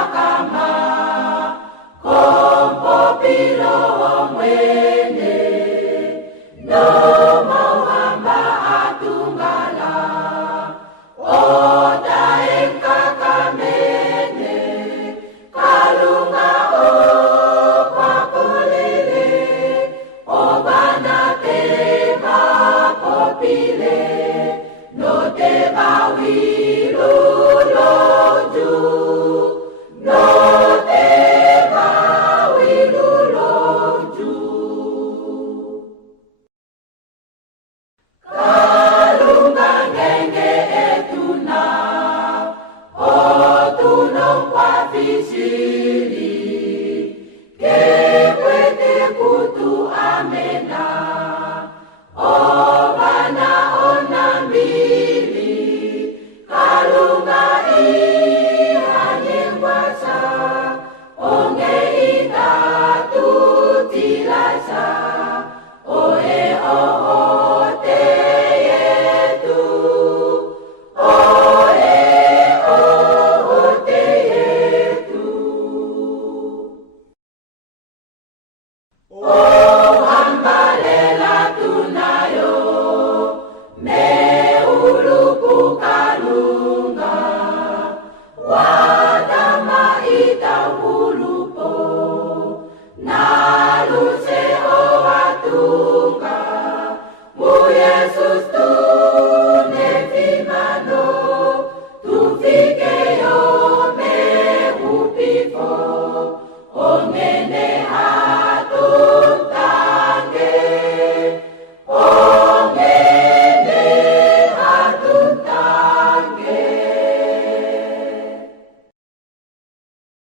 mahakama kompo pilo mwene no mauhamba atungala ota enkakamene kalunga o kwa kulele obana tema kopile no te bawilu loju no te bawilu loju kalunga ngenge etuna otunong kwa visiri kekwete kutu amena obana onambili kalunga ihanyengwasa onge itatu tilasa oe oote yetu oe oote yetu hambalela tunayo meuluku kalunga wadama itahulupo naluse owatunga mu Yesus tu